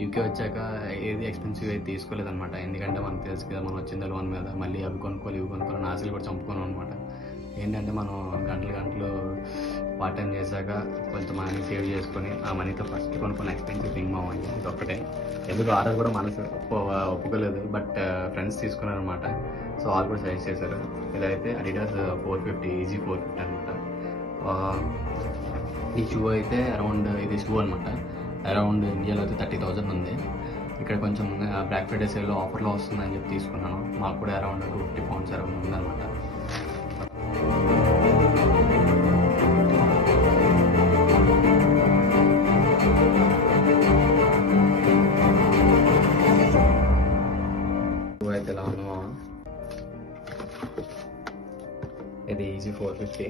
UK వచ్చాక ఏది expensive అయితే తీసుకోలేదన్నమాట. ఎందుకంటే మనకు తెలుసు కదా, మనం వచ్చింది లోన్ మీద, మళ్ళీ అవి కొనుక్కోవాలి ఇవి కొనుక్కోవాలి ఆశలు కూడా చంపుకోను అనమాట. ఏంటంటే మనం గంటలు పార్ట్ టైం చేశాక కొంచెం మనీ సేవ్ చేసుకొని ఆ మనీతో ఫస్ట్ కొనుక్కున్న ఎక్స్పెన్సివ్ థింగ్ మామూలు ఇది ఒక్కటే. ఎందుకు ఆర్డర్ కూడా మనసు ఒప్పుకోలేదు, బట్ ఫ్రెండ్స్ తీసుకున్నారు అనమాట. సో వాళ్ళు కూడా సజెస్ట్ చేశారు. ఇదైతే అడిడాస్ 450 ఈజీ 450 అనమాట. ఈ షూ అయితే అరౌండ్, ఇది షూ అనమాట, అరౌండ్ ఇండియాలో అయితే 30,000 ఉంది. ఇక్కడ కొంచెం బ్లాక్ ఫ్రైడే సేల్లో ఆఫర్లో వస్తుందని చెప్పి తీసుకున్నాను. మాకు కూడా అరౌండ్ 250 పౌండ్స్ అరౌండ్ ఉందన్నమాట. అయితే ఎలా ఉన్నామా, ఇది ఈజీ 450.